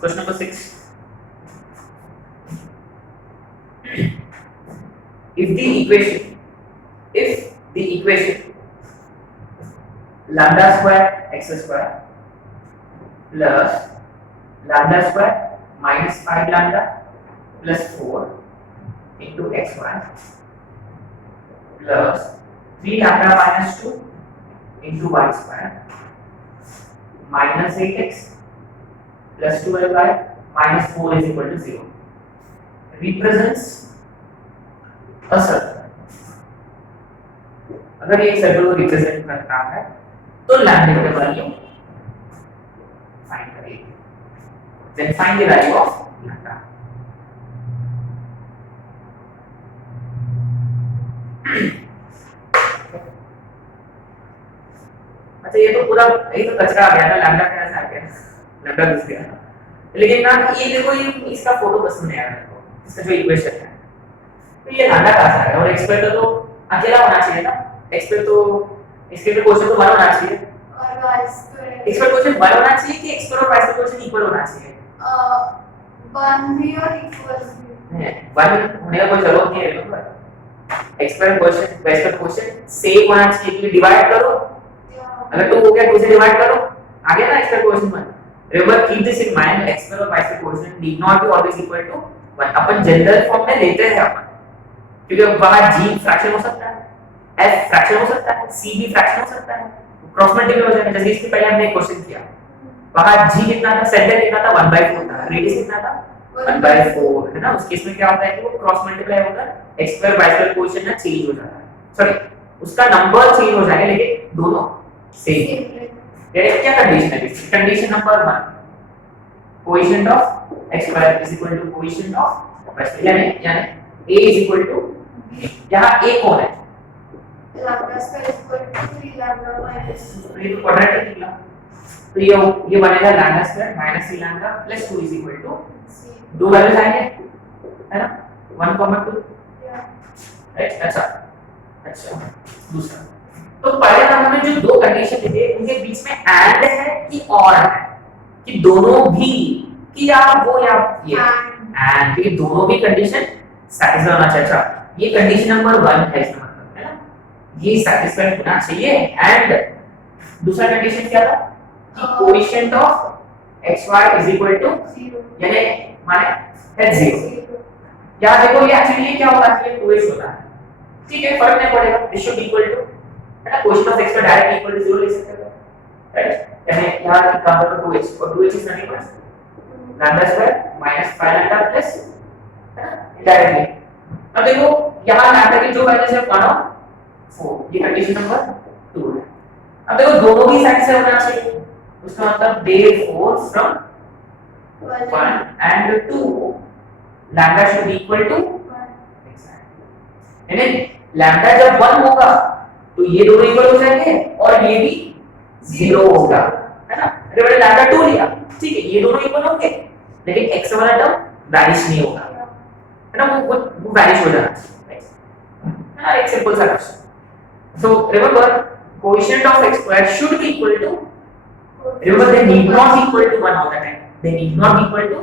Question number 6, if the equation lambda square x square plus lambda square minus 5 lambda plus 4 into x1 plus 3 lambda minus 2 into y square minus 8x plus 12y minus 4 is equal to 0 represents a circle. अगर ये circle को represent करता है तो lambda की value find करिए, then find the value of lambda. अच्छा ये तो पूरा ये तो कचरा आ गया था, लैम्डा कैसे आ गया, लैम्डा घुस गया, लेकिन ना ये देखो ये इसका फोटो पसंद नहीं आया मेरे को, इसका जो इक्वेशन है तो ये लैम्डा कहां से आ गया, और एक्स स्क्वायर तो अकेला होना चाहिए ना, एक्स स्क्वायर तो इसके लिए क्वेश्चन तो 1 होना चाहिए और y square x square question 1 होना चाहिए कि एक्स स्क्वायर और y स्क्वायर क्वेश्चन इक्वल होना चाहिए, 1 भी और इक्वल भी नहीं 1 होने का कोई जरूरत नहीं है, x square question y square question same होना चाहिए, कि डिवाइड करो अगर 2 हो गया 2 से डिवाइड करो आ गया ना x square question 1. Remember keep this in mind, x square और y square question need not be always equal to 1. अपन जनरल फॉर्म में लेते हैं अपन, क्योंकि वहां g फ्रैक्शन हो सकता है, f फ्रैक्शन हो सकता है, c भी फ्रैक्शन हो सकता है, क्रॉस मल्टीप्लाई हो जाएगा. जैसे इसके पहले हमने एक क्वेश्चन किया, वहां g कितना था, सेंटर कितना था 1/4 था, रेडियस कितना था 1/4 है ना. उस केस में क्या होता है कि वो क्रॉस मल्टीप्लाई होकर x square y square coefficient ना चेंज हो जाता है, सॉरी उसका नंबर चेंज हो जाएगा लेकिन दोनों सेम. ये क्या कंडीशन है, condition number 1 coefficient of x square is equal to coefficient of y square, यानी a इज इक्वल टू, यहां a कौन है, lambda square equal to 3 lambda minus 2. ये तो क्वाड्रेटिक निकला, तो ये बनेगा lambda square minus 3 lambda plus 2 is equal to, दो वैल्यूज आएंगे है ना 1,2 राइट. अच्छा दूसरा, तो पहले नंबर में जो दो कंडीशन दी थी उनके बीच में एंड है कि और है, कि दोनों भी, कि या वो या ये एंड, कि दोनों भी कंडीशन सैटिस्फाई होना चाहिए. अच्छा ये कंडीशन नंबर 1 है, इसका मतलब है ना ये सैटिस्फाई होना चाहिए. एंड दूसरा कंडीशन क्या था कि coefficient of xy is equal to 0, यानी माने h 0. यहां देखो ये एक्चुअली ये क्या होता है, ये 2h होता है, ठीक है फर्क नहीं पड़ेगा, दिस शुड इक्वल टू है ना, कोएफिशिएंट ऑफ x का डायरेक्ट इक्वल टू 0 लिख सकते हैं राइट. यानी यहां काम करो 2h और 2h is nothing but lambda square minus 5 lambda plus directly. अब देखो यहां लैम्डा की जो वैल्यूज है 1 और 4, ये कंडीशन नंबर 2 है. अब देखो दोनों भी सैटिस्फाई होना चाहिए, उसका मतलब therefore from 1 and 2 lambda should be equal to 1. यानी लैम्डा जब 1 होगा तो ये दोनों इक्वल हो जाएंगे और ये भी 0 होगा है ना. अरे मैंने लैम्डा 2 लिया, ठीक है ये दोनों इक्वल होंगे लेकिन x वाला टर्म वैनिश नहीं होगा है ना, वो वैनिश हो जाना चाहिए है ना. एक सिंपल सा question. So remember coefficient of x square should be equal to, remember they need not equal to 1 all the time, they need not equal to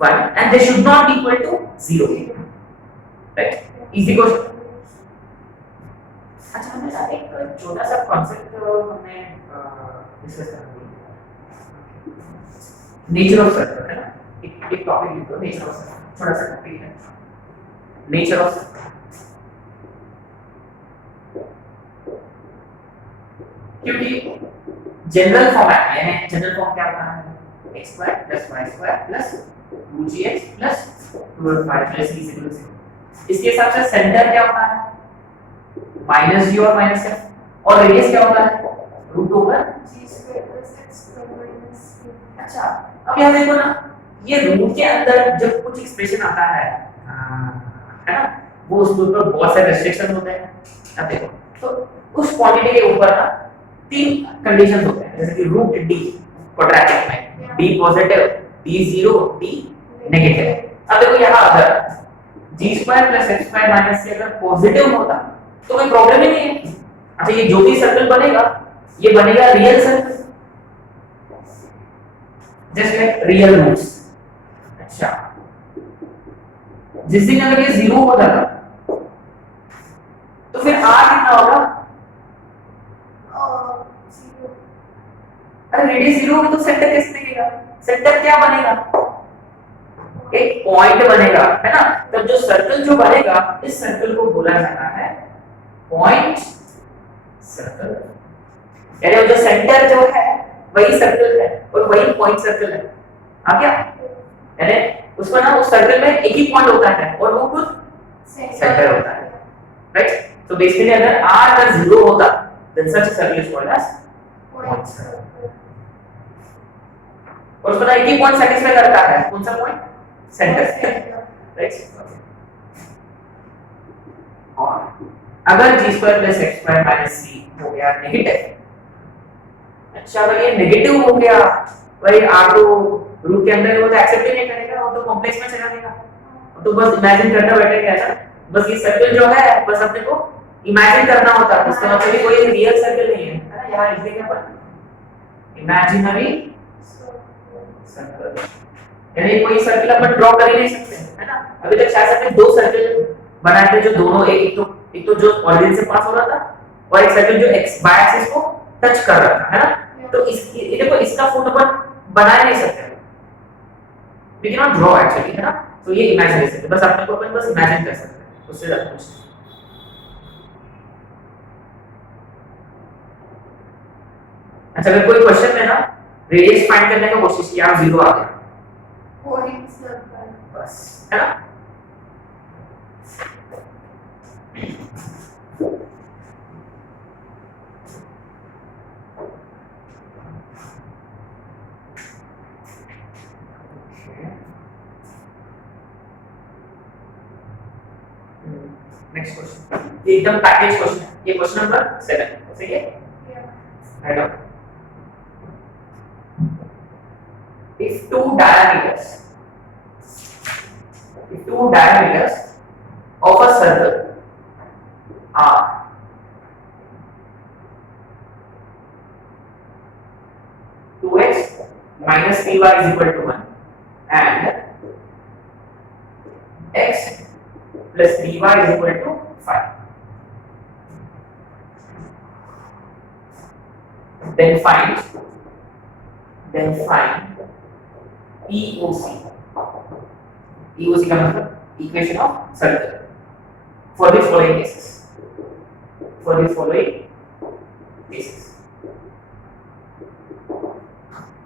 1 and they should not be equal to 0, right. easy question. अच्छा हमने एक छोटा सा concept हमने discuss करना है, nature of circle है ना. एक टॉपिक लिखो नेचर ऑफ सर्कल, छोटा सा टॉपिक है नेचर ऑफ सर्कल. क्योंकि जनरल फॉर्मेट में जनरल फॉर्म क्या होता है, x square plus y square plus 2gx plus 12y plus c equal to 0. इसके हिसाब से सेंटर क्या होता है माइनस g और माइनस f, और रेडियस क्या होता है root over g square plus x square minus c. अच्छा अब यहां देखो ना, ये रूट के अंदर जब कुछ एक्सप्रेशन आता है है ना, वो उसके ऊपर बहुत सारे रेस्ट्रिक्शन होते हैं. अब देखो तो उस क्वांटिटी के ऊपर ना 3 कंडीशंस होते हैं, जैसे कि रूट d क्वाड्रेटिक में d positive d 0 d negative. अब देखो यहां अगर g square plus f square minus c अगर पॉजिटिव होता तो कोई प्रॉब्लम ही नहीं है. अच्छा ये जो भी सर्कल बनेगा ये बनेगा real circle just like real roots. अच्छा, जिस दिन अगर ये 0 हो जाता तो फिर r कितना होगा? जीरो। अरे रेडियस 0 होगा तो सेंटर कैसे दिखेगा? सेंटर क्या बनेगा? एक पॉइंट बनेगा, है ना? तो जो सर्कल जो बनेगा, इस सर्कल को बोला जाता है पॉइंट सर्कल। यानी जो सेंटर जो है वही सर्कल है और वही पॉइंट सर्कल है। आ गया? यानी उसको ना उस सर्कल में एक ही पॉइंट होता है और वो खुद सेंटर होता है, राइट? तो बेसिकली अगर r अगर 0 होता then such a circle is called as point circle। और उसका एक ही पॉइंट सेटिस्फाई करता है, कौन सा पॉइंट? Centre, right? और अगर g² + x² - c हो गया नेगेटिव, अच्छा अगर ये नेगेटिव हो गया, भाई r तो रूट के अंदर है, वो तो एक्सेप्ट ही नहीं करेगा, वो तो कॉम्प्लेक्स में चला जाएगा। तो बस इमेजिन करना बैठेगा ऐसा, बस ये सर्कल जो है बस अपने को इमेजिन करना होता है, इसका मतलब ये कोई रियल सर्कल नहीं है ना। यहाँ लिख देंगे अपन इमेजिनरी सर्कल, यानी कोई सर्कल अपन ड्रॉ कर ही नहीं सकते, है ना? अभी तक शायद हमने 2 सर्कल बनाए थे जो दोनों एक तो जो ऑरिजिन से पास हो रहा था और एक सर्कल जो एक्स बाय एक्सिस को टच कर रहा था, है ना? तो ये देखो इसका फोटो अपन बना नहीं सकते, we can not draw actually, है ना? तो ये इमेजिन कर सकते, बस अपने को अपन बस इमेजिन कर सकते हैं, उससे ज्यादा कुछ। अच्छा अगर कोई क्वेश्चन में ना रेडियस फाइंड करने का कोशिश किया, 0 आ गया, पॉइंट सर्कल बस, है ना? नेक्स्ट क्वेश्चन, ये एकदम पैकेज क्वेश्चन है, ये क्वेश्चन नंबर 7, सही है? Write down. If two diameters of a circle are 2x minus 3y is equal to 1 and x plus 3y is equal to 5, then find EOC का मतलब equation of circle for the following cases,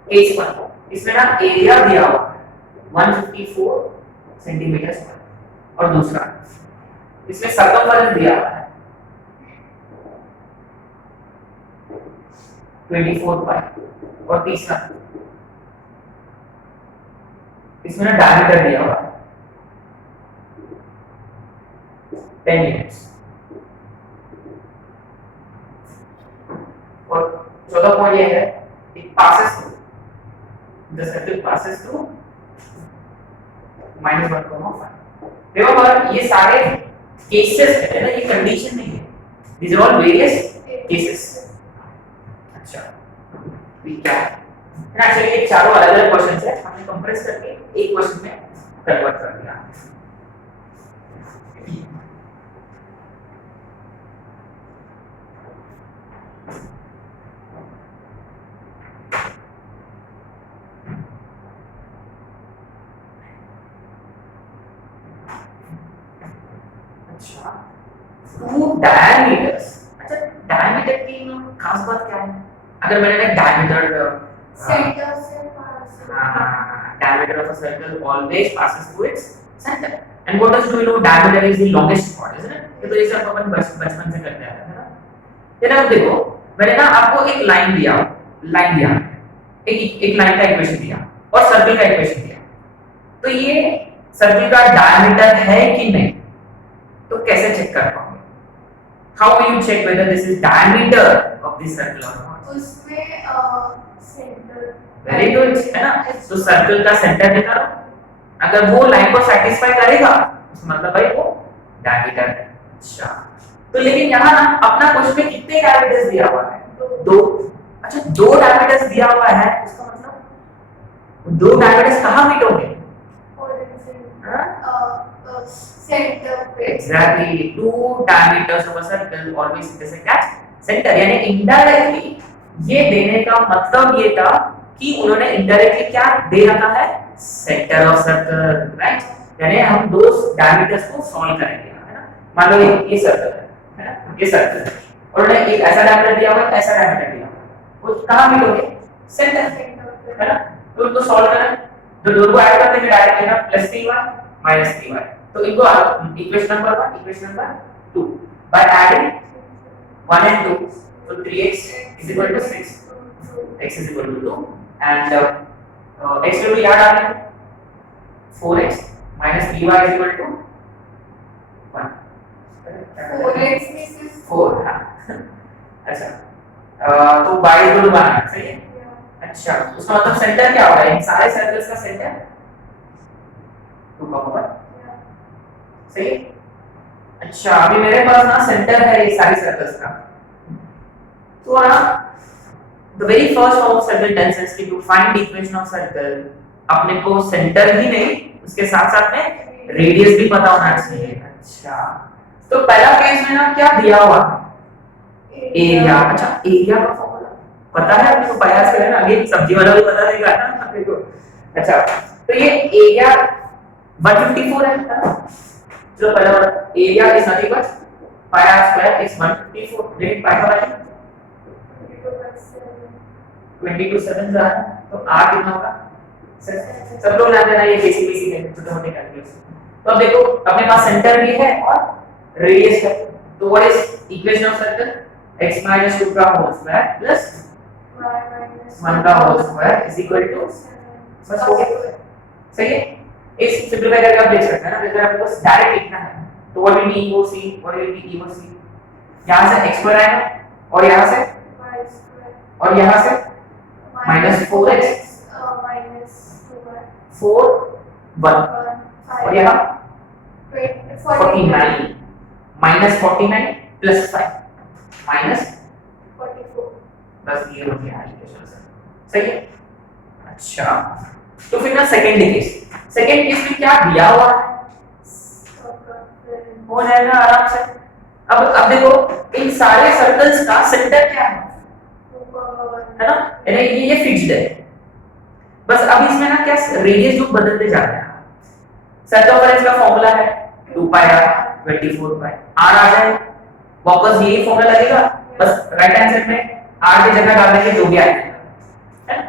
case 1, इसमें ना area दिया हुआ है 154 centimetre square और दूसरा इसमें सर्कमफरेंस दिया हुआ है 24 पाई और तीसरा इसमें ना डायमीटर दिया हुआ है 10 यूनिट्स और चौथा पॉइंट ये है it passes through the circle passes through -1,5। remember ये सारे केसेस है ना, ये कंडीशन नहीं है, these are all various cases। अच्छा ठीक है ना, एक्चुअली ये चारों अलग-अलग क्वेश्चंस है, हमने कंप्रेस करके एक क्वेश्चन में कन्वर्ट कर दिया। अच्छा 2 डायमीटर्स, अच्छा डायमीटर की खास बात क्या है? अगर मैंने एक डायमीटर सेंटर से पास diameter of a circle always passes through its center, and what else do you know, diameter is the longest chord, isn't it? ये तो ये सब अपन बचपन से करते आ रहे हैं, है ना? ये ना देखो मैंने ना आपको एक लाइन दिया एक लाइन का इक्वेशन दिया और सर्कल का इक्वेशन दिया, तो ये सर्कल का डायमीटर है कि नहीं, तो कैसे चेक कर पाओगे? How will you check whether this is diameter of the circle or not? उसमें सेंटर वेरी गुड, है ना? तो सर्कल का सेंटर निकालो, अगर वो लाइन को सैटिस्फाई करेगा तो मतलब भाई वो डायमीटर है। अच्छा तो लेकिन यहाँ ना अपना क्वेश्चन में कितने डायमीटर्स दिया हुआ है? 2। अच्छा 2 डायमीटर्स दिया हुआ है, इसका मतलब दो डायमीटर्स कहाँ मीट होंगे? सेंटर पे। Exactly, two diameters of a circle always intersect at centre. यानी इनडायरेक्टली ये देने का मतलब ये था कि उन्होंने इनडायरेक्टली क्या दे रखा है? Centre of circle, right. यानी हम दो डायमीटर्स को सॉल्व करेंगे, है ना। मान लो ये सर्कल है ना, ये सर्कल है और उन्होंने एक ऐसा डायमीटर दिया हुआ है, ऐसा डायमीटर दिया हुआ है, वो कहाँ मीट होंगे? सेंटर, है ना। तो उनको सॉल्व करें तो दोनों को ऐड कर देंगे डायरेक्टली ना, +3y -3y। तो इनको equation number 1 equation number 2 by adding 1 and 2, so 3x is equal to 6, x is equal to 2 and x को याद आ गया, 4x minus 3y is equal to 1। 4x is 4, हाँ। अच्छा, तो y is equal to 1 है, सही है। अच्छा, उसका मतलब सेंटर क्या होगा? इन सारे सर्कल्स का सेंटर 2,1, सही है। अच्छा, अभी मेरे पास ना सेंटर है ये सारे सर्कल्स का, तो ना the very first form of circle tense is to find the equation of circle. अपने को सेंटर ही नहीं, उसके साथ साथ में रेडियस भी पता होना चाहिए। अच्छा, तो पहला केस में ना क्या दिया हुआ? एरिया। अच्छा, एरिया का फॉर्मूला पता है आपको? पाया से है ना, आगे सब्जी वाला भी बता देगा ना देखो। अच्छा, तो ये एरिया 154 है ना, जो पहला area is nothing but pi r square is 154। लेकिन पाई का वैल्यू 22/7 जा रहा है, तो r कितना होगा? सब लोग जानते हैं ये बेसिक बेसिक है, छोटे मोटे कैलकुलेशन। तो अब देखो अपने पास सेंटर भी है और रेडियस है, तो what is equation of circle? x - 2 का होल स्क्वायर प्लस 1 का whole square is equal to, बस हो गया, सही है। इस सिंपलीफाई करके आप देख सकते हैं ना, अगर आपको डायरेक्ट लिखना है तो व्हाट विल बी e और c, what will be e और c, यहां से x स्क्वायर आएगा और यहां से y स्क्वायर और यहां से -4x -4 1 और यहाँ 49 -49 प्लस 5 -44। बस ये हो गया इक्वेशन, सही है। अच्छा, तो फिर ना सेकंड केस में क्या दिया हुआ है? हो जाएगा आराम से। अब देखो इन सारे सर्कल्स का सेंटर क्या है ना, यानी ये फिक्स्ड है। बस अब इसमें ना क्या रेडियस जो बदलते जा रहे हैं। सर्कमफरेंस का फार्मूला है 2πr 24π, r आ जाए वापस यही फार्मूला लगेगा, बस राइट हैंड साइड में r की जगह डाल देंगे जो भी आएगा, है ना।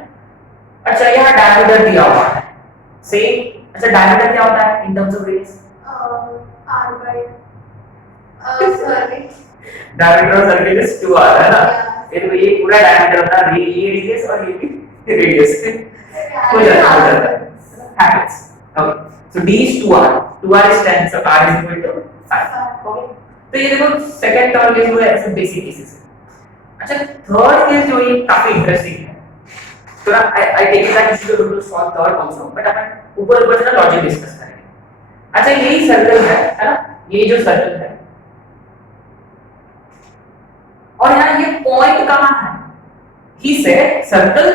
अच्छा, यहाँ डायमीटर दिया हुआ है सेम। अच्छा, डायमीटर क्या होता है in terms of radius? Diameter of circle is 2r, है ना। ये पूरा डायमीटर होता है, ये रेडियस और ये भी रेडियस हो जाता है habits. Okay, so d is 2r is 10, so r is equal to 5। Okay, तो ये देखो सेकंड टर्म केस हुआ ऐसे बेसिक केसेस। अच्छा, थर्ड केस जो ये काफी इंटरेस्टिंग है, तो I take that you should to solve third also, but अपन ऊपर से ना लॉजिक डिस्कस करेंगे। अच्छा, यही सर्कल है ना, ये जो सर्कल है और यहाँ ये पॉइंट कहाँ है? He said circle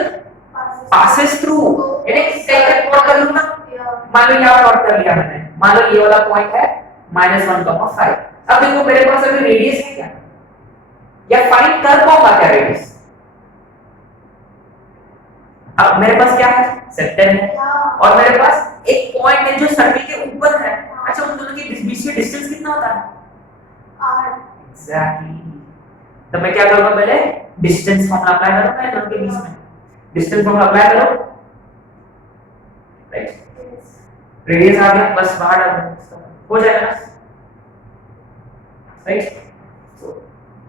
passes through, यानी कहीं पे प्लॉट कर लूं ना, मान लो यहाँ प्लॉट कर लिया मैंने, मान लो ये वाला पॉइंट है -1,5। अब देखो मेरे पास अभी रेडियस है क्या, या फाइंड कर पाऊंगा क्या रेडियस? अब मेरे पास क्या है? सेंटर है और मेरे पास एक पॉइंट है जो सर्कल के ऊपर है। अच्छा, उन दोनों के बीच में डिस्टेंस कितना होता है? r। एग्जैक्टली, तो मैं क्या करूंगा? पहले डिस्टेंस फॉर्मूला अप्लाई करूंगा इन दोनों के बीच में। डिस्टेंस फॉर्मूला अप्लाई करो, राइट। रेडियस आ गया, बस बाहर डाल दो, हो जाएगा ना, right. So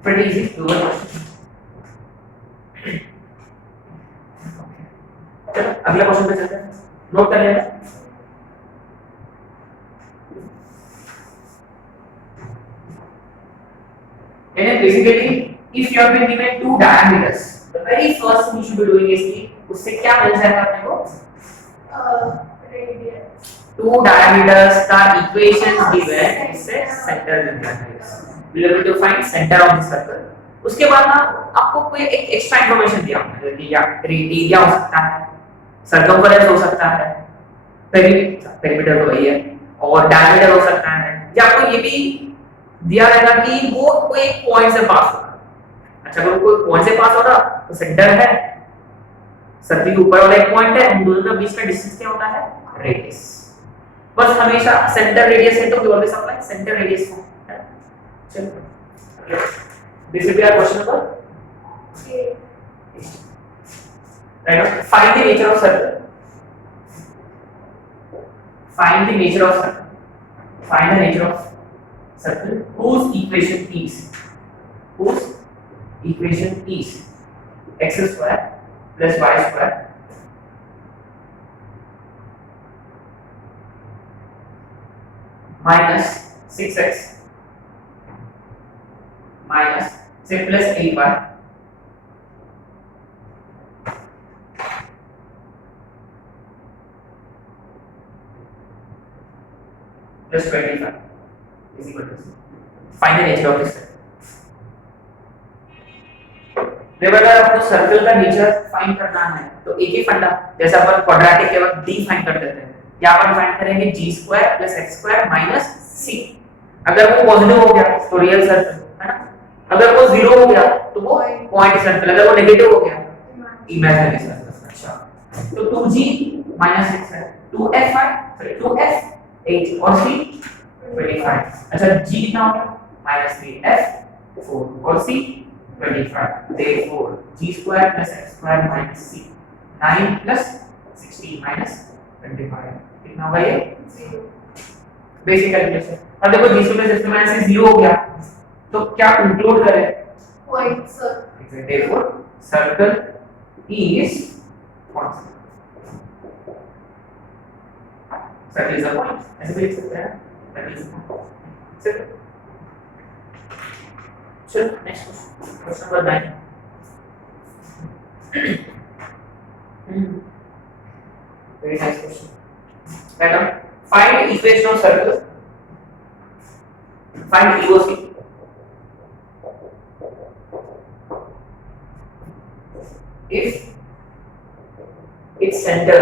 pretty easy do one question. चलो अगले क्वेश्चन पे चलते हैं, नोट कर लेना। And basically, if you have been given two diameters, the very first thing you should be doing is कि उससे क्या मिल जाएगा अपने को? रेडियस। Two diameters का equation given, इससे center मिल जाएगा। We will to find center of the circle. उसके बाद ना आपको कोई एक एक्स्ट्रा इंफॉर्मेशन दिया होगा कि या एरिया हो सकता है, सर्कमफरेंस हो सकता है, पेरीमीटर तो वही है, और डायमीटर हो सकता है, या आपको ये भी दिया रहेगा कि वो कोई एक पॉइंट से पास हो रहा है। अच्छा अगर कोई पॉइंट से पास हो रहा तो सेंटर है, सर्कल के ऊपर वाला एक पॉइंट है, उन दोनों के बीच का डिस्टेंस क्या होता है, रेडियस। बस हमेशा सेंटर रेडियस है तो we always apply centre radius को। चलो this will be our question number 8। right, find the nature of circle, find the nature of circle, find the nature of circle whose equation is x square plus y square minus 6x minus say plus 8y plus 25 is equal to 0. Find the nature of this circle. अगर आपको circle का nature find करना है तो एक ही फंडा, जैसे अपन quadratic के वक्त d फाइंड कर देते हैं, यहाँ पर फाइंड करेंगे g² + x² - c। अगर वो पॉजिटिव हो गया तो रियल सर्कल है ना, अगर वो 0 हो गया तो वो पॉइंट सर्कल, अगर वो नेगेटिव हो गया इमेजिनरी सर्कल। अच्छा तो 2g - 6 है, 2f 8 और c 25। अच्छा g कितना हो गया -3f 4 और c 25। therefore g² + x² - c 9 + 16 - 25 कितना होगा ये 0। Basic calculation. अब देखो g² + x² - c 0 हो गया तो क्या कंक्लूड करें, point circle. therefore circle is constant, circle is a point, ऐसे भी लिख सकते हैं circle is a point। चलो next question number 9। Very nice question. Madam find equation of circle, find EOC। if its center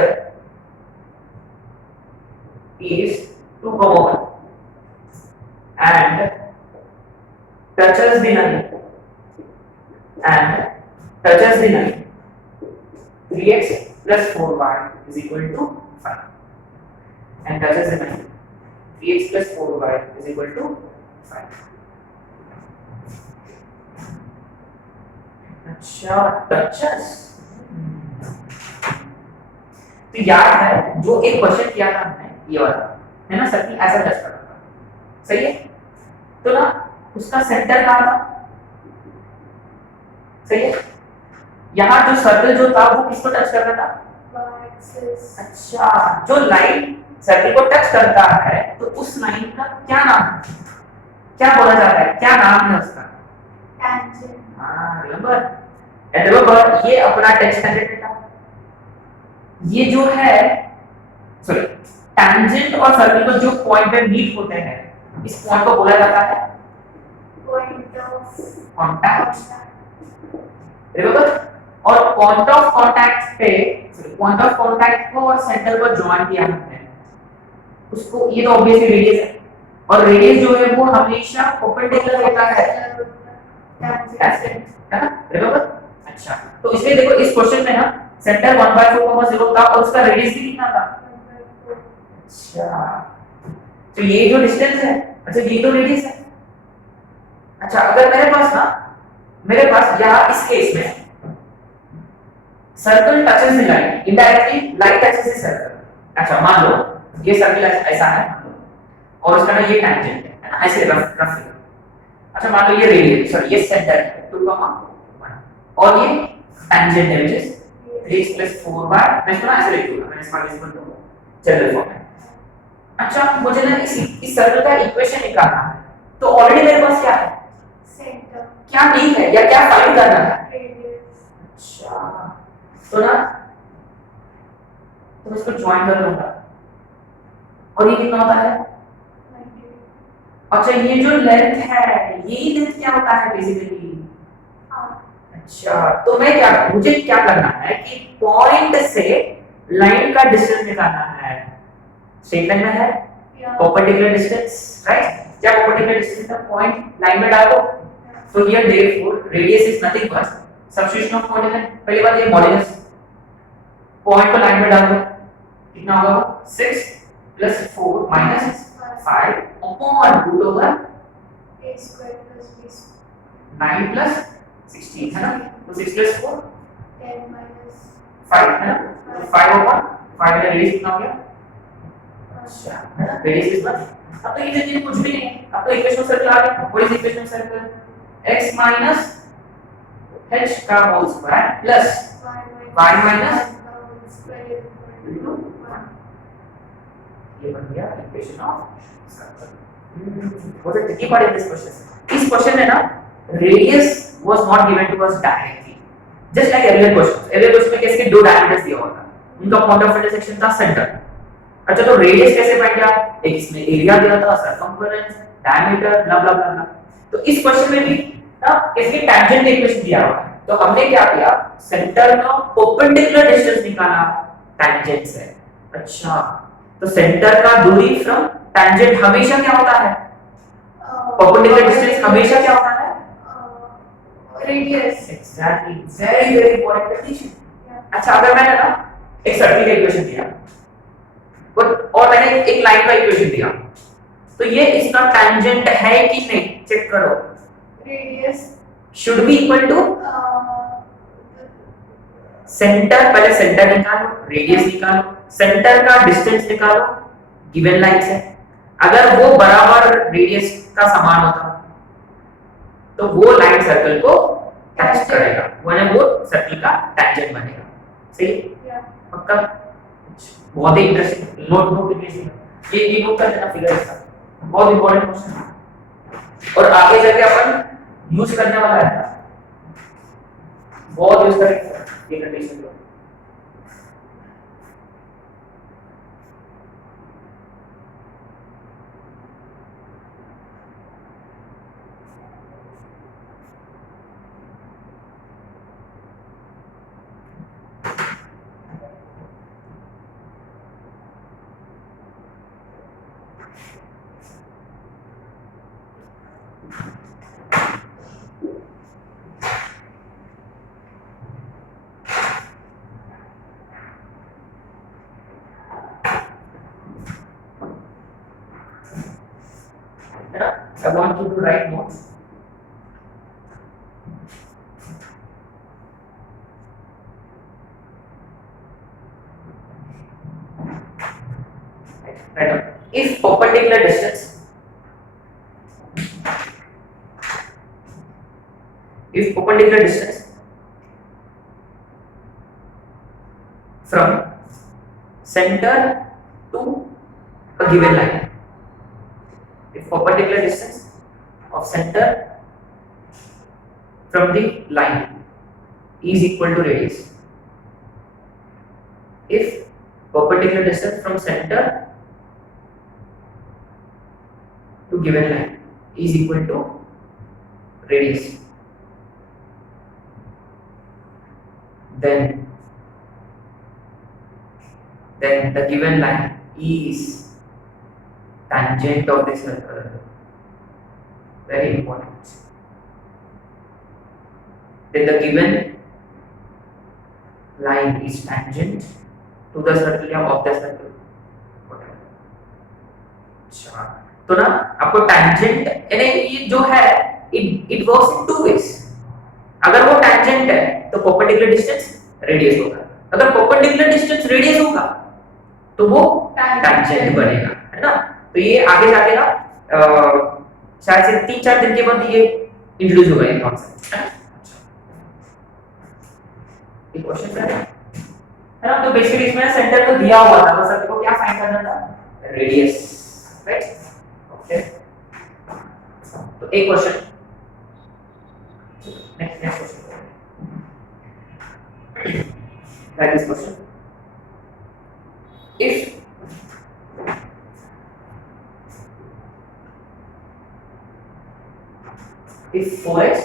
is 2, 1 and touches the line 3x plus 4y is equal to 5 and touches the line 3x plus 4y is equal to 5। अच्छा touches तो याद है जो एक question किया था हमने ये वाला है ना, सर्कल ऐसा टच करता था, सही है, तो ना उसका सेंटर कहाँ था, सही है, यहाँ जो सर्कल जो था वो किसको टच कर रहा था, अच्छा जो लाइन सर्कल को टच करता है तो उस लाइन का क्या नाम है, क्या बोला जाता है, क्या नाम है उसका, टेंजेंट। हाँ रिमेंबर ये अपना टेंजेंट था, ये जो है सॉरी टेंजेंट और सर्कल को जो पॉइंट पे मीट होते हैं इस पॉइंट को बोला जाता है पॉइंट ऑफ कांटेक्ट, रिमेंबर, और पॉइंट ऑफ कांटेक्ट पे पॉइंट ऑफ कांटेक्ट को और सेंटर को जॉइन किया हमने, उसको ये तो ऑब्वियसली रेडियस है और रेडियस जो है वो हमेशा परपेंडिकुलर होता है है ना, रिमेंबर। अच्छा तो इसलिए देखो इस क्वेश्चन में ना सेंटर 1/4,0 था और उसका रेडियस भी कितना था, अच्छा तो ये जो डिस्टेंस है, अच्छा ये तो रेडियस है। अच्छा अगर मेरे पास यहाँ इस केस में circle touches the line, indirectly line touches the circle, अच्छा मान लो ये सर्कल ऐसा है मान लो और उसका ना ये टेंजेंट है ना, ऐसे रफ फिगर, अच्छा मान लो ये रेडियस सॉरी ये सेंटर है 2,1 और ये टेंजेंट है which is 3x plus 4y, मैं इसको ना ऐसे लिख दूंगा, मैं इसका इक्वल टू जनरल फॉर्म है। अच्छा मुझे ना इस सर्कल का इक्वेशन निकालना है तो ऑलरेडी मेरे पास क्या है, सेंटर, क्या नहीं है या क्या फाइंड करना है, रेडियस। अच्छा तो ना तो इसको ज्वाइन कर लूंगा और ये कितना होता है, 90। अच्छा ये जो लेंथ है यही लेंथ क्या होता है बेसिकली, अच्छा तो मैं क्या मुझे क्या करना है कि पॉइंट से लाइन का डिस्टेंस निकालना है, स्ट्रेट लाइन में है परपेंडिकुलर डिस्टेंस, राइट? क्या परपेंडिकुलर डिस्टेंस का पॉइंट लाइन में डालो, तो here therefore radius is nothing but substitution of coordinate. पहली बात ये मॉड्यूलस पॉइंट को लाइन में डाल दो, कितना होगा? 6 + 4 - 5 upon root over a square plus b square 9 + 16 है ना, तो 6 + 4 10 minus 5 है ना, तो 5 अपॉन 5 का रेडियस कितना हो गया? अच्छा है ना, रेडियस इज 1। अब तो ये चीज कुछ भी नहीं है, अब तो इक्वेशन सर्कल आ गया। What is equation circle? x minus h का whole square plus y minus ये बन गया equation of circle. What is the key part in this question? इस क्वेश्चन में ना radius was not given to us directly, just like earlier question. Earlier question में किसके दो डायमीटर्स दिया हुआ था, उनका पॉइंट ऑफ इंटरसेक्शन था सेंटर। अच्छा, तो रेडियस कैसे बन गया? एक इसमें एरिया दिया था, सरकमफरेंस, डायमीटर, ब्ला ब्ला ब्ला। तो इस क्वेश्चन में भी ना इसके टैंजेंट इक्वेशन दिया हुआ है, तो हमने क्या किया? सेंटर का परपेंडिकुलर डिस्टेंस निकाला टैंजेंट से। अच्छा, तो सेंटर का दूरी फ्रॉम टैंजेंट हमेशा क्या होता है? परपेंडिकुलर डिस्टेंस हमेशा क्या होता है? Radius. Exactly, very very important condition. अच्छा, अगर मैंने ना एक सर्कल का इक्वेशन दिया और मैंने एक लाइन का इक्वेशन दिया, तो ये इसका टैंजेंट है कि नहीं चेक करो। Radius should be equal to centre, पहले सेंटर निकालो, रेडियस निकालो, सेंटर का डिस्टेंस निकालो गिवन लाइन से। अगर वो बराबर रेडियस का समान होता तो वो लाइन सर्कल को टच करेगा, वो सर्कल का टैंजेंट बनेगा। सही? पक्का? बहुत ही इंटरेस्टिंग नोट ये नोट कर देना फिगर इसका, बहुत इंपॉर्टेंट क्वेश्चन है और आगे जाके अपन यूज करने वाला है, बहुत यूज करेंगे ये कंडीशन को। I want you to write notes. Right. If perpendicular distance, from center to a given line, if perpendicular distance of center from the line is equal to radius, if perpendicular distance from center to given line is equal to radius, then the given line is tangent of the circle. Very important. Then the given line is tangent to the circle या of the circle. अच्छा, तो ना आपको tangent यानी ये जो है it works in two ways. अगर वो tangent है तो perpendicular distance radius होगा, अगर perpendicular distance radius होगा तो वो tangent बनेगा, है ना? तो ये आगे जाके ना शायद से 3-4 दिन के बाद ये इंट्रोड्यूस होगा ये कॉन्सेप्ट, है ना? ये क्वेश्चन क्या है ना? तो बेसिकली इसमें सेंटर तो दिया हुआ था, बस आपको क्या फाइंड करना था? Radius, right? ओके, तो एक question, next question, like this question. If 4x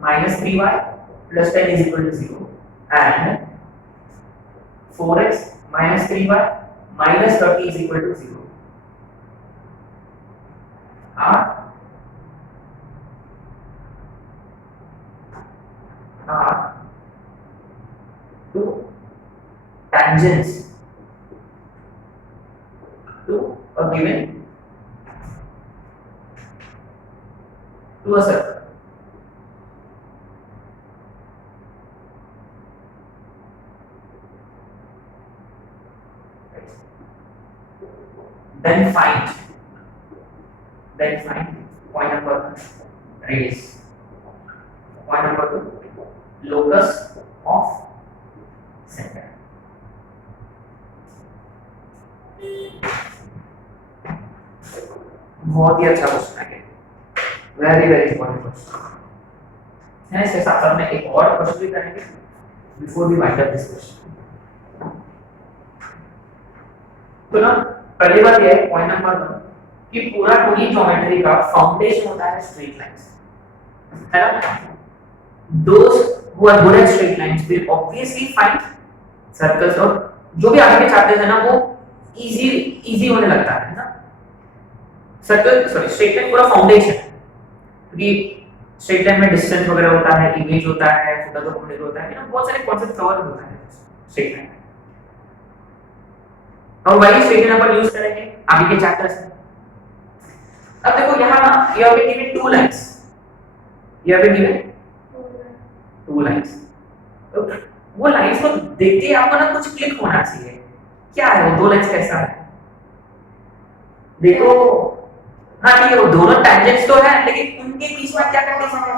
minus 3y plus 10 is equal to 0 and 4x minus 3y minus 30 is equal to 0. Are two tangents to a given to a circle. Then find point number 1 radius, point number 2 locus of center. बहुत ही अच्छा question है, very very important question है। इसके साथ साथ में एक और क्वेश्चन भी करेंगे before we wind up this question. तो ना पहली बात ये है पॉइंट नंबर 1 कि पूरा 2D ज्योमेट्री का फाउंडेशन होता है स्ट्रेट लाइंस, है ना। Those who are good at straight lines will obviously find circles, और जो भी आगे के चैप्टर्स है ना वो इजी होने लगता है ना। सर्कल सॉरी स्ट्रेट लाइन पूरा फाउंडेशन है, क्योंकि स्ट्रेट लाइन में डिस्टेंस वगैरह होता है, इमेज होता है, थीटा तो परपेंडिकुलर होता है ना, बहुत सारे कॉन्सेप्ट कवर होता है स्ट्रेट लाइन में। और वही स्ट्रेट लाइन अपन यूज करेंगे आगे के चैप्टर्स में। अब देखो यहाँ ना ये पे गिवन टू लाइंस, ये पे गिवन टू लाइंस, तो वो लाइंस को देख के आपको ना कुछ क्लिक होना चाहिए, क्या है वो दो लाइंस कैसा है। देखो हाँ ठीक है, वो दोनों टैंजेंट्स तो है लेकिन उनके बीच में क्या कंडीशन है,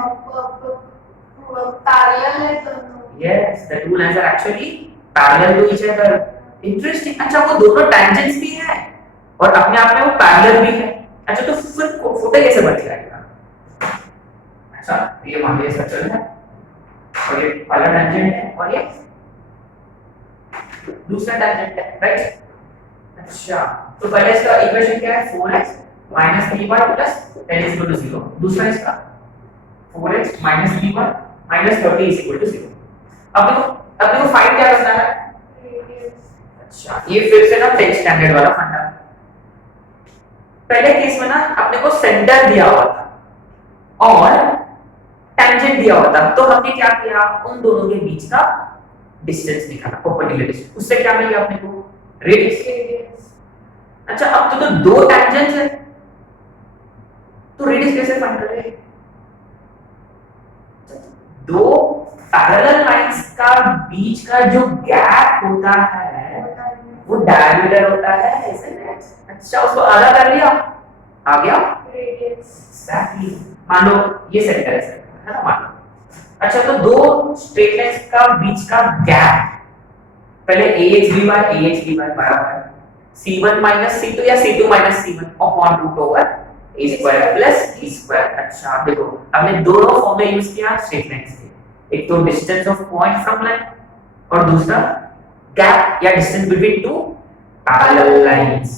पैरेलल है दोनों। Yes the two lines are actually parallel to each other. Interesting, अच्छा वो दोनों टैंजेंट्स भी है और अपने आप में वो पैरेलल भी है। अच्छा तो फिर फुटे कैसे बन जाएगा। अच्छा ये मान लीजिए सर्कल है और ये पहला टैंजेंट है और ये दूसरा टैंजेंट है, राइट। अच्छा तो पहले इसका इक्वेशन क्या है, 4x minus 3y plus 10 is equal to 0। दूसरा इसका 4x minus 3y minus 30 is equal to 0। अब देखो फाइंड क्या करना है। अच्छा ये फिर से ना 10th स्टैंडर्ड वाला फंडा। पहले केस में ना अपने को सेंटर दिया हुआ था और टेंजेंट दिया हुआ था, तो हमने क्या किया, उन दोनों के बीच का डिस्टेंस निकाला, परपेंडिकुलर डिस्टेंस। उससे क्या मिल गया अपने को, रेडियस। अच्छा अब तो दो टेंजेंट्स है तो रेडियस कैसे फाइंड करें। दो पैरेलल लाइंस का बीच का जो गैप होता है वो डायमीटर होता है, अच्छा उसको आधा कर लिया, आ गया रेडियस। एग्जैक्टली, मान लो ये सेंटर है ना, मान लो। अच्छा तो दो स्ट्रेट लाइंस का बीच का गैप, पहले ax by बराबर है c1 minus c2 या c2 minus c1 upon root over a square plus b square. अच्छा देखो हमने दोनों फॉर्मूला यूज किया स्ट्रेट लाइंस के, एक तो distance of point from line और दूसरा गैप या distance between two parallel lines,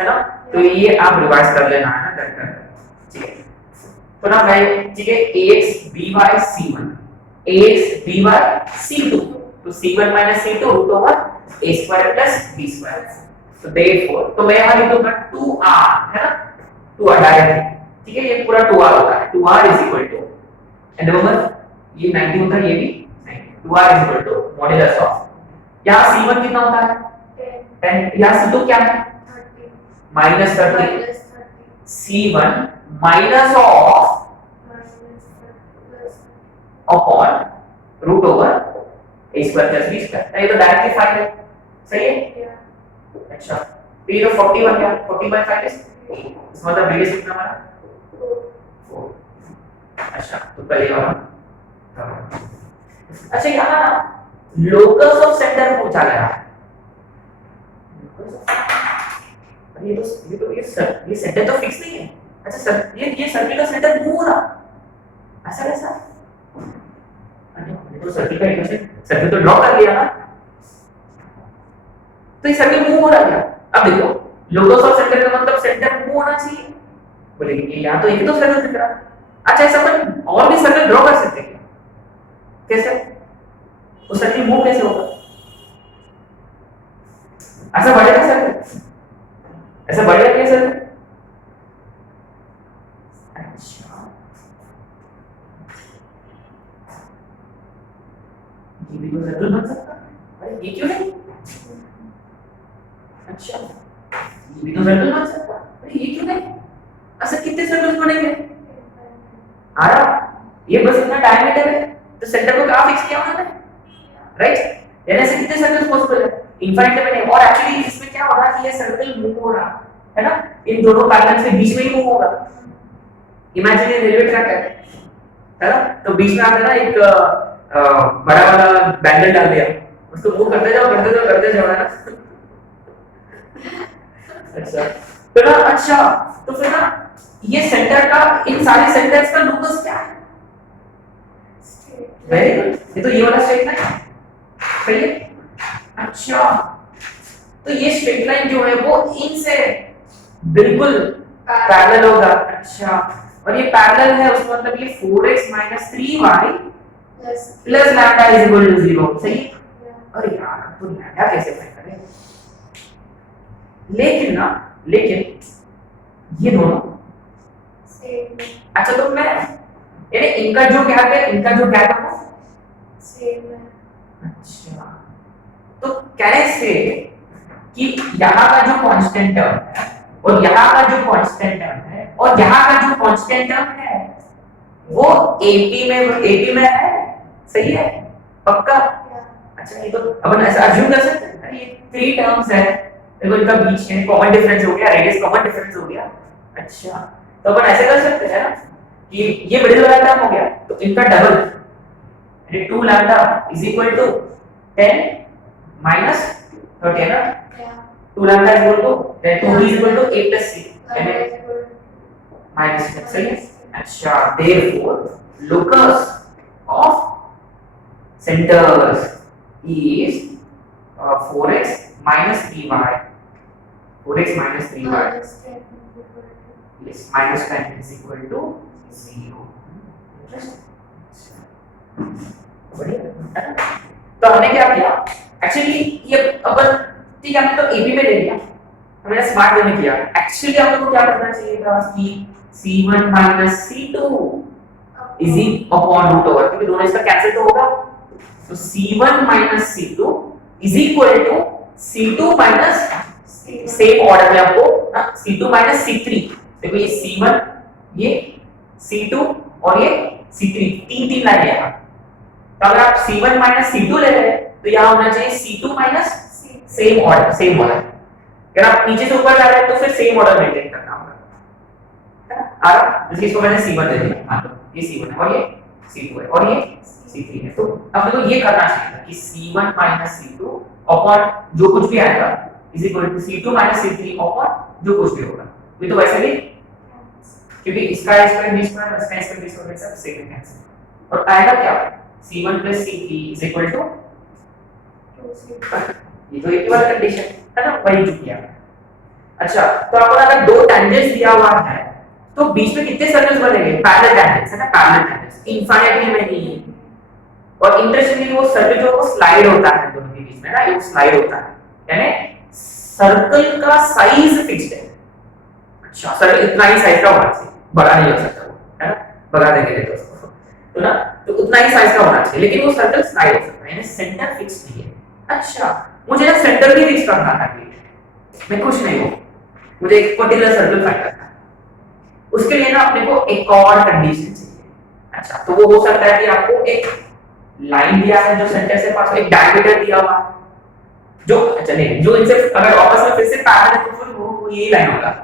है ना। तो ये आप रिवाइज कर लेना है ना कर कर, ठीक है। तो ना भाई ठीक है, ax by c1 ax by c2, तो c1 minus c2 root over a square plus b square. तो देयरफॉर तो मैं यहां लिख दूंगा 2r, है ना, 2r डायरेक्टली, ठीक है। ये पूरा 2r होता है, 2r is equal to, and remember ये 90 होता है, ये भी 90, 2r is equal to modulus of, यहां c1 कितना होता है 10, यहां c2 क्या है 30 minus 30, c1 minus of upon root over a square plus b square. ये तो डायरेक्टली फाइंड है, सही है। अच्छा तो ये तो 40 बन गया, 40 by 5 इसका मतलब रेडियस कितना हमारा 4। अच्छा तो पहले वाला। अच्छा यहाँ लोकस ऑफ सेंटर पूछा गया है, ये सेंटर तो फिक्स नहीं है। अच्छा सर ये सर्किल का सेंटर मूव हो रहा, ऐसा कैसा। तो सर्किल का इक्वेशन, सर्किल तो ड्रॉ कर लिया ना, तो ये सर्किल मूव हो रहा है। अब देखो लोकस ऑफ सेंटर का मतलब सेंटर मूव होना चाहिए, बोलेंगे कि यहां तो एक तो सर्किल दिख रहा है। अच्छा ऐसा अपन और भी सर्किल ड्रॉ कर सकते हैं, कैसे, वो सर्किल मूव कैसे होगा। ऐसा बढ़ेगा सर्कल, ऐसा बढ़ेगा क्या सर्कल? अच्छा ये भी तो सर्कल बन सकता है, अरे ये क्यों नहीं? अच्छा ये भी तो सर्कल बन सकता है, अरे ये क्यों नहीं? ऐसे कितने सर्कल्स बनेंगे? आरा ये बस इतना डायमीटर है, तो सेंटर को कहाँ फिक्स किया उन्होंने, राइट? यानी ऐसे कितने सर्कल्स पॉसिबल है? इनफाइनाइट में नहीं। और एक्चुअली इसमें क्या हो रहा है कि ये सर्कल मूव हो रहा है ना, इन दोनों पैरेलल्स के बीच में ही मूव होगा। इमेजिन ये रेलवे ट्रैक है ना, तो बीच में आकर ना एक बड़ा वाला बैंडल डाल दिया, उसको मूव करते जाओ करते जाओ करते जाओ, है ना? अच्छा तो ना, अच्छा तो फिर ना ये सेंटर का, इन सारे सेंटर्स का लोकस क्या है? वेरी गुड, ये तो ये वाला स्ट्रेट लाइन सही है। अच्छा तो ये स्ट्रेट लाइन जो है वो इनसे बिल्कुल पैरेलल होगा। अच्छा और ये पैरेलल है, उसका मतलब ये 4x - 3y plus lambda is equal to 0, सही? अरे यार तो लैम्डा कैसे फाइंड करें? लेकिन ना, लेकिन ये दोनों सेम, अच्छा तो मैं यानी इनका जो गैप है, इनका जो गैप है वो सेम है। अच्छा तो कैसे कि यहाँ का जो कांस्टेंट टर्म है और यहाँ का जो कांस्टेंट टर्म है और यहाँ का जो कांस्टेंट टर्म है वो एपी में है, सही है? पक्का? अच्छा ये तो अपन ऐसा अज्यूम कर सकते हैं ये 3 टर्म्स है, देखो इनका बीच में कॉमन डिफरेंस हो गया, रेडियस कॉमन डिफरेंस हो गया। अच्छा तो अपन ऐसे कर सकते हैं ना कि ये मिडिल वाला टर्म हो गया तो इनका डबल, यानी 2 lambda is equal to 10 minus 30 है ना, 2 lambda is equal to 2 is equal to a plus c, यानी माइनस 10, सही है? अच्छा therefore locus of centers is 4x minus 3y, 4x minus 3y, yes, minus 10 is equal to 0. बढ़िया। तो हमने क्या किया एक्चुअली, ये अपन ठीक है, हमने तो एबी में ले लिया, हमने स्मार्ट वे में किया। एक्चुअली हम लोग को क्या करना चाहिए था कि c1 minus c2 is upon root over, क्योंकि दोनों इसका कैंसिल तो होगा, तो c1 minus c2 is equal to c2 minus same order में आपको ना c2 minus c3, देखो ये c1 ये c2 और ये c3, तीन लाइन है यहाँ, तो अगर आप c1 minus c2 ले रहे हैं तो यहाँ होना चाहिए c2 minus सेम ऑर्डर। अगर आप नीचे से ऊपर जा रहे हैं तो फिर सेम ऑर्डर मेंटेन करना होगा। आ रहा जैसे इसको मैंने c1 दे दिया, हाँ तो ये c1 है और ये c2 है और ये c3 है, तो अब देखो ये करना चाहिए था कि c1 minus c2 अपॉन जो कुछ भी आएगा is equal to c2 minus c3 upon जो कुछ भी होगा, ये तो वैसे भी क्योंकि इसका स्क्वायर b स्क्वायर इसका स्क्वायर b स्क्वायर सब सेकंड कैंसिल, और आएगा क्या c1 plus c3 is equal to 2c, ये तो एक ही वाला कंडीशन है ना, वही जो किया। अच्छा तो आपको अगर दो टेंजेंट्स दिया हुआ है तो बीच में कितने सर्कल्स बनेंगे? पैरेलल टेंजेंट्स है ना, पैरेलल टेंजेंट्स इनफाइनाइटली में नहीं है, और इंटरेस्टिंगली वो सर्कल जो वो स्लाइड होता है दोनों के बीच में ना, ये स्लाइड होता है, यानी सर्कल का साइज फिक्स्ड है। अच्छा सर्कल इतना ही साइज का होना चाहिए, बड़ा नहीं हो सकता वो, है ना, बड़ा देंगे देखो उसको तो ना, तो उतना ही साइज का होना चाहिए, लेकिन वो सर्कल स्लाइड हो सकता है, यानी सेंटर फिक्स नहीं है। अच्छा मुझे ना सेंटर भी फिक्स करना था, मैं कुछ नहीं हूं, मुझे एक पर्टिकुलर सर्कल फाइंड करना है, उसके लिए ना अपने को एक और कंडीशन चाहिए। अच्छा तो वो हो सकता है कि आपको एक लाइन दिया है जो सेंटर से पास, एक डायमीटर दिया हुआ जो चले जो इनसे अगर आपस में फिर से पैरेलल है तो फिर वो यही लाइन होगा,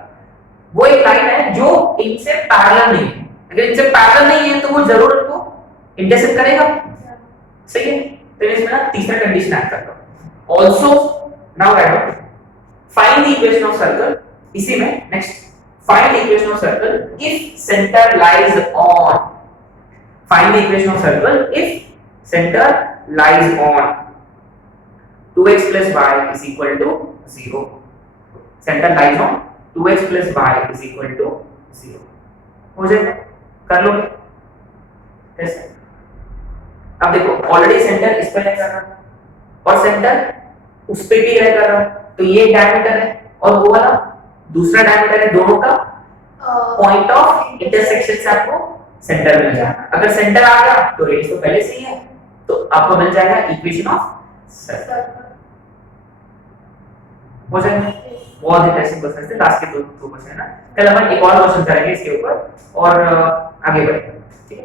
वो एक लाइन है जो इनसे पैरेलल नहीं है, अगर इनसे पैरेलल नहीं है तो वो जरूर इनको इंटरसेक्ट करेगा, सही है? तो इसमें ना तीसरा कंडीशन ऐड करता हूं, also now right find the equation of circle, इसी में next find the equation of circle if center lies on, find the equation of circle if center lies on 2x plus y is equal to 0, center lies on 2x plus y is equal to 0, हो जाएगा, कर लो कैसे? अब देखो already centre इस पे लाई कर रहा और सेंटर उस पे भी लाई कर रहा, तो ये एक डायमीटर है और वो वाला दूसरा डायमीटर है, दोनों का पॉइंट ऑफ इंटरसेक्शन से आपको सेंटर मिल जाएगा। अगर सेंटर आ गया तो रेडियस तो पहले से ही है, तो आपको मिल जाएगा इक्वेशन ऑफ सर्कल। हो जाएगा। बहुत इंटरेस्टिंग क्वेश्चन थे लास्ट के दो क्वेश्चन है ना। कल अपन एक और क्वेश्चन करेंगे इसके ऊपर और आगे बढ़ेंगे, ठीक है।